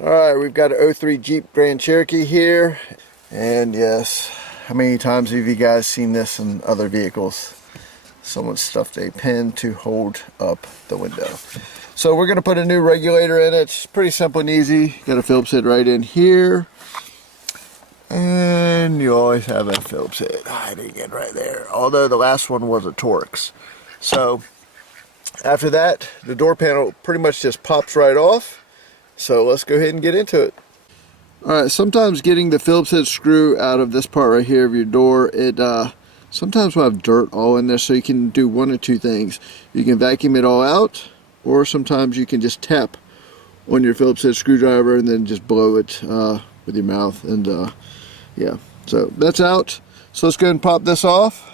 Alright, we've got an '03 Jeep Grand Cherokee here. And yes, how many times have you guys seen this in other vehicles? Someone stuffed a pin to hold up the window. So we're going to put a new regulator in it. It's pretty simple and easy. Got a Phillips head right in here. And you always have a Phillips head hiding in right there. Although the last one was a Torx. So after that, the door panel pretty much just pops right off. So let's go ahead and get into it. Alright, sometimes getting the Phillips head screw out of this part right here of your door, it sometimes will have dirt all in there, so you can do one or two things. You can vacuum it all out, or sometimes you can just tap on your Phillips head screwdriver and then just blow it with your mouth. And yeah, so that's out. So let's go ahead and pop this off.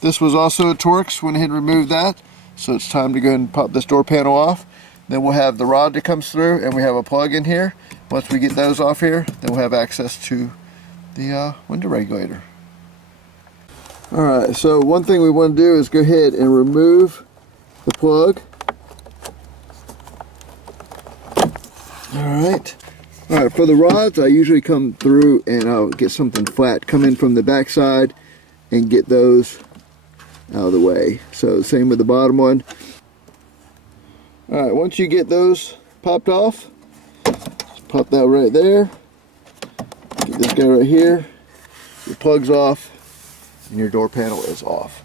This was also a Torx. Went ahead and removed that. So it's time to go ahead and pop this door panel off. Then we'll have the rod that comes through, and we have a plug in here. Once we get those off here, then we'll have access to the window regulator. Alright, so one thing we want to do is go ahead and remove the plug. Alright, for the rods, I usually come through and I'll get something flat, come in from the back side and get those out of the way. So same with the bottom one. Alright, once you get those popped off, just pop that right there. Get this guy right here. Your plug's off and your door panel is off.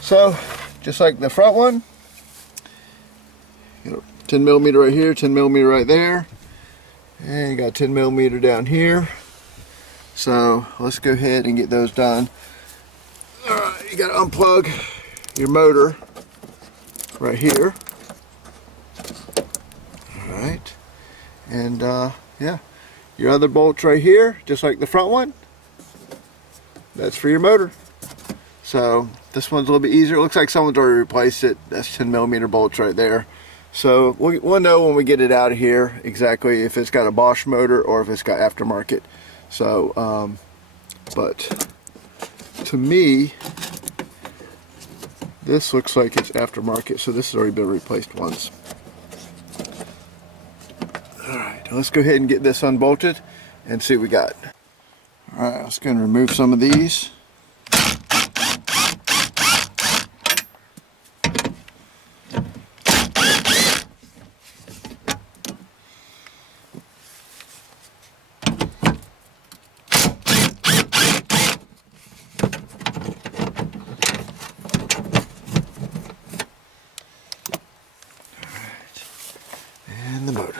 So, just like the front one, 10 millimeter right here, 10 millimeter right there, and you got 10 millimeter down here. So, let's go ahead and get those done. Alright, you got to unplug your motor right here. Alright, and yeah, your other bolts right here, just like the front one, that's for your motor. So this one's a little bit easier. It looks like someone's already replaced it. That's 10 millimeter bolts right there. So we'll know when we get it out of here exactly if it's got a Bosch motor or if it's got aftermarket. So but to me, this looks like it's aftermarket, so this has already been replaced once. Alright, let's go ahead and get this unbolted and see what we got. Alright, let's go and remove some of these. And the motor.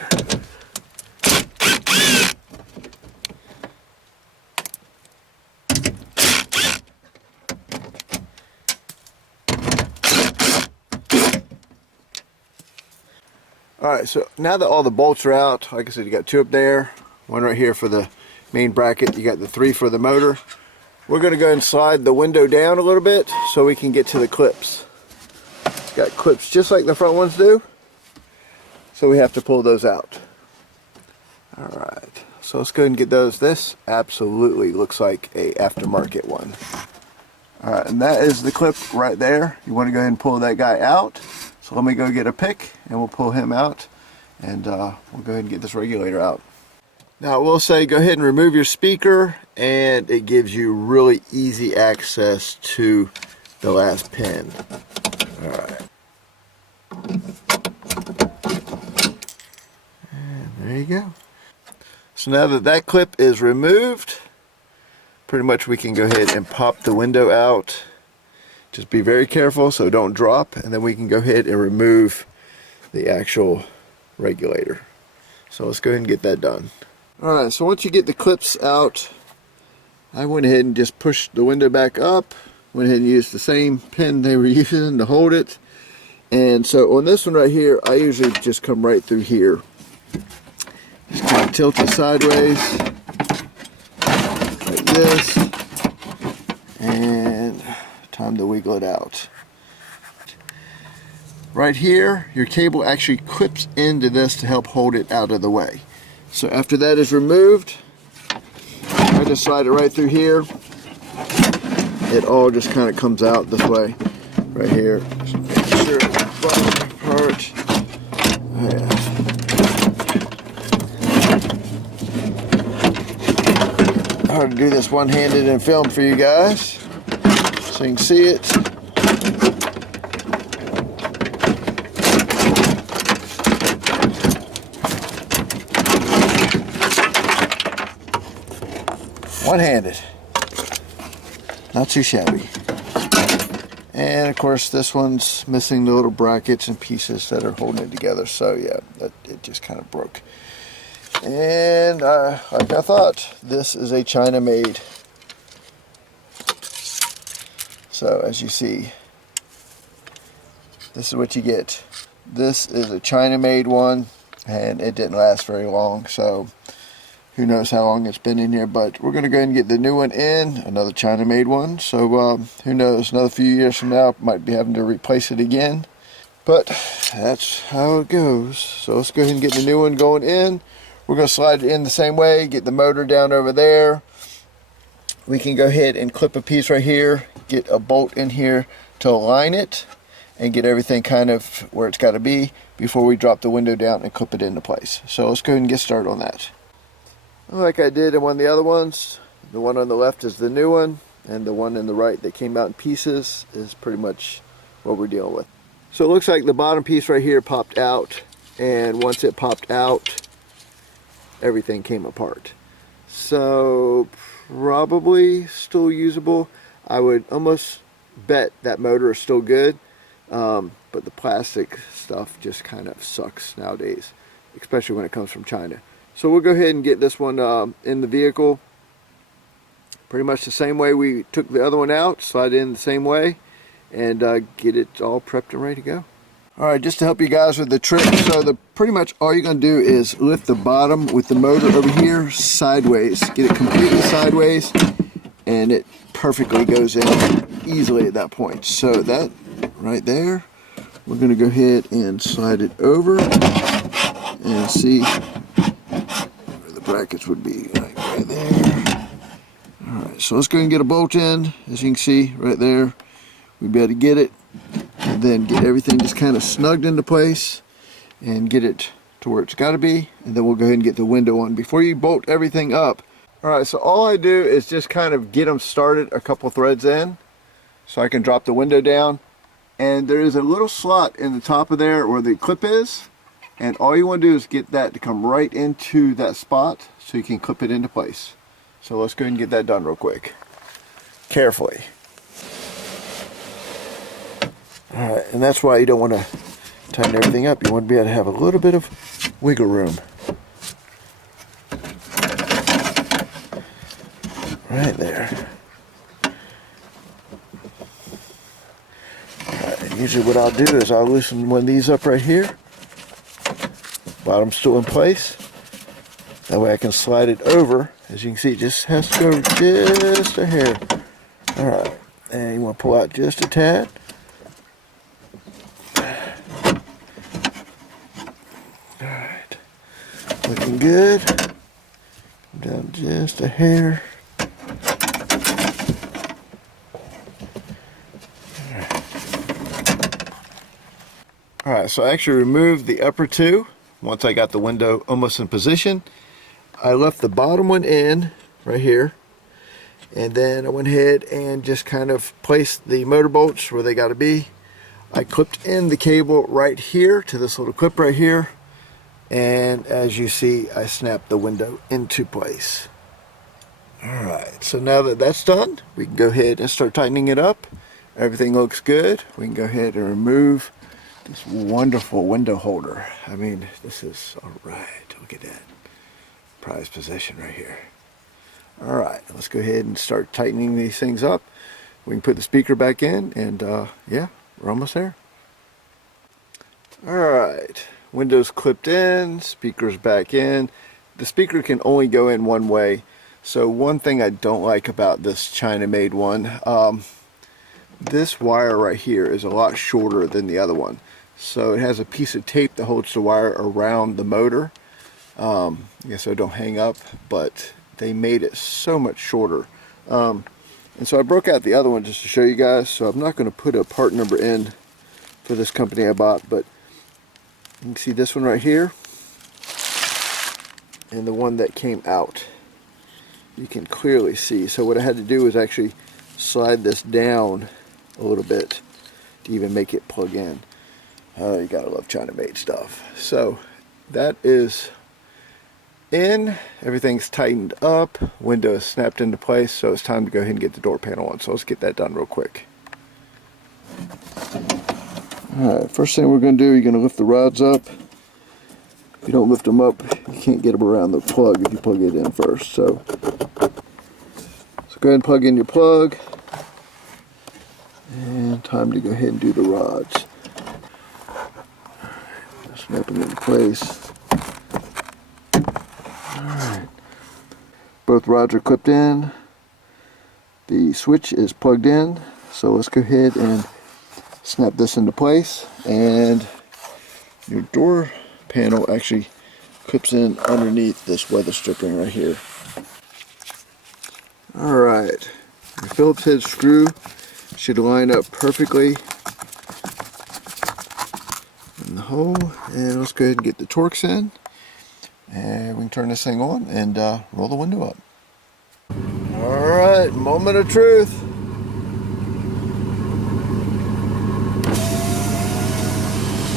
Alright, so now that all the bolts are out, like I said, you got two up there, one right here for the main bracket, you got the three for the motor. We're going to go and slide the window down a little bit so we can get to the clips. It's got clips just like the front ones do, so we have to pull those out. Alright, so let's go ahead and get those. This absolutely looks like a aftermarket one. Alright, and that is the clip right there. You want to go ahead and pull that guy out. So let me go get a pick and we'll pull him out, and we'll go ahead and get this regulator out. Now I will say, go ahead and remove your speaker, and it gives you really easy access to the last pin. Alright. And there you go. So now that that clip is removed, pretty much we can go ahead and pop the window out. Just be very careful so don't drop, and then we can go ahead and remove the actual regulator. So let's go ahead and get that done. Alright, so once you get the clips out, I went ahead and just pushed the window back up, went ahead and used the same pin they were using to hold it. And so on this one right here, I usually just come right through here. Just kind of tilt it sideways, like this, and time to wiggle it out. Right here, your cable actually clips into this to help hold it out of the way. So after that is removed, I just slide it right through here. It all just kind of comes out this way, right here. Just making sure the bottom part. hard to do this one-handed and film for you guys so you can see it. One-handed, not too shabby. And of course this one's missing the little brackets and pieces that are holding it together, so yeah, it just kind of broke. And like I thought, this is a China made. So as you see, this is what you get. This is a China made one, and it didn't last very long, so who knows how long it's been in here. But we're going to go ahead and get the new one in, another China made one. So who knows, another few years from now might be having to replace it again, but that's how it goes. So let's go ahead and get the new one going in. We're going to slide it in the same way, get the motor down over there. We can go ahead and clip a piece right here, get a bolt in here to align it, and get everything kind of where it's got to be before we drop the window down and clip it into place. So let's go ahead and get started on that. Like I did in one of the other ones, the one on the left is the new one, and the one in the right that came out in pieces is pretty much what we're dealing with. So it looks like the bottom piece right here popped out, and once it popped out, everything came apart. So probably still usable. I would almost bet that motor is still good, but the plastic stuff just kind of sucks nowadays, especially when it comes from China. So we'll go ahead and get this one in the vehicle pretty much the same way we took the other one out, slide it in the same way, and get it all prepped and ready to go. Alright, just to help you guys with the trick, so pretty much all you're going to do is lift the bottom with the motor over here sideways, get it completely sideways, and it perfectly goes in easily at that point. So that right there, we're going to go ahead and slide it over and see brackets would be like right there. Alright, so let's go ahead and get a bolt in. As you can see right there, we'd be able to get it and then get everything just kind of snugged into place and get it to where it's got to be, and then we'll go ahead and get the window on before you bolt everything up. Alright, so all I do is just kind of get them started a couple threads in so I can drop the window down, and there is a little slot in the top of there where the clip is. And all you want to do is get that to come right into that spot so you can clip it into place. So let's go ahead and get that done real quick. Carefully. Alright, and that's why you don't want to tighten everything up. You want to be able to have a little bit of wiggle room. Right there. Alright, and usually what I'll do is I'll loosen one of these up right here. Bottom's still in place. That way I can slide it over. As you can see, it just has to go just a hair. Alright, and you want to pull out just a tad. Alright, looking good. Down just a hair. Alright, so I actually removed the upper two. Once I got the window almost in position, I left the bottom one in right here, and then I went ahead and just kind of placed the motor bolts where they got to be. I clipped in the cable right here to this little clip right here, and as you see, I snapped the window into place. Alright, so now that that's done, we can go ahead and start tightening it up. Everything looks good. We can go ahead and remove this wonderful window holder. I mean, this is alright. Look at that prized possession right here. Alright, let's go ahead and start tightening these things up. We can put the speaker back in, and yeah, we're almost there. Alright, windows clipped in, speakers back in. The speaker can only go in one way. So one thing I don't like about this China made one, this wire right here is a lot shorter than the other one. So it has a piece of tape that holds the wire around the motor. I guess so it don't hang up, but they made it so much shorter. And so I broke out the other one just to show you guys. So I'm not going to put a part number in for this company I bought, but you can see this one right here and the one that came out. you can clearly see. So what I had to do was actually slide this down a little bit to even make it plug in. You gotta love China made stuff. So that is in, everything's tightened up, window is snapped into place, so it's time to go ahead and get the door panel on. So let's get that done real quick. Alright, first thing we're going to do, you're going to lift the rods up. If you don't lift them up, you can't get them around the plug if you plug it in first. So go ahead and plug in your plug. And time to go ahead and do the rods. Snap them into place. Alright. Both rods are clipped in. The switch is plugged in. So let's go ahead and snap this into place. And your door panel actually clips in underneath this weather stripping right here. Alright. Your Phillips head screw should line up perfectly in the hole. And let's go ahead and get the Torx in. And we can turn this thing on and roll the window up. Alright, moment of truth.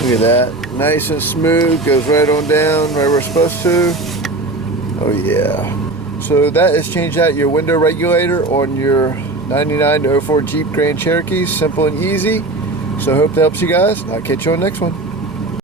Look at that. Nice and smooth, goes right on down, right where it's supposed to. Oh yeah. So that is changed out your window regulator on your 99 to 04 Jeep Grand Cherokee. Simple and easy. So I hope that helps you guys. I'll catch you on the next one.